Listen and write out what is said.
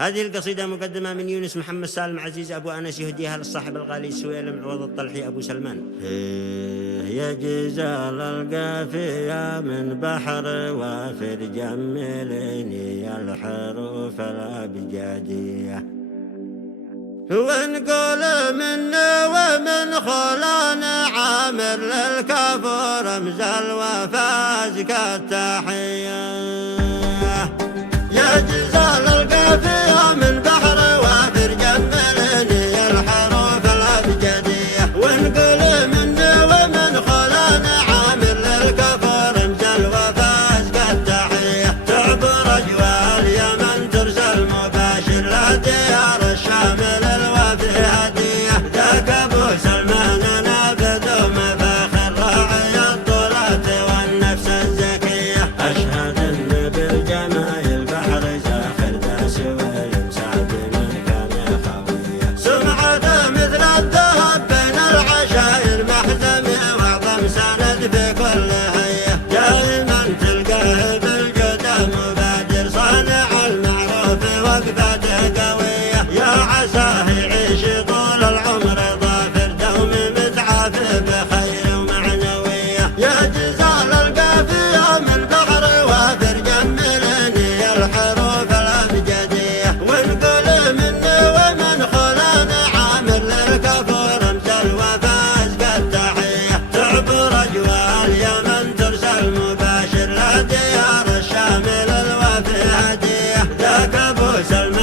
هذه القصيدة مقدمة من يونس محمد سالم عزيز أبو أنس، يهديها للصاحب الغالي السويلم عوض الطلحي أبو سلمان. يا جزال القافية من بحر وافر جمليني الحروف الأبجدية، ونقول من ومن خلان عامر للكفور رمز الوفاز كالتحية. يا جزال القافية من بحر وافر جملني الحروف الأبجدية، ونقول من ومن خلان عامر للكفور رمز الوفاز كالتحية. تعبر أجوال اليمن ترسل مباشر لديار الشام للوفي هدية، ذاك أبو سلمان نافذ مفاخر راعي الطلات والنفس الزكية. أشهد أن بالجمال بحر زاخر ذا سويلم سعد من كان خوية، سمعته مثل الذهب بين العشائر محزمة وأعظم سند في كل هية. دائما تلقاه بالجدة مبادر صانع المعروف وقفته قوية، يا عساه يعيش طول العمر ظافر دوم متعافى بخير ومعنوية. يا جزال القافية من بحر وافر جملني الحروف الأبجدية، ونقول من ومن خلان عامر للكفور رمز الوفاز كالتحية. تعبر أجواء اليمن ترسل مباشر لديار الشام للوفي هدية، ذاك أبو سلمان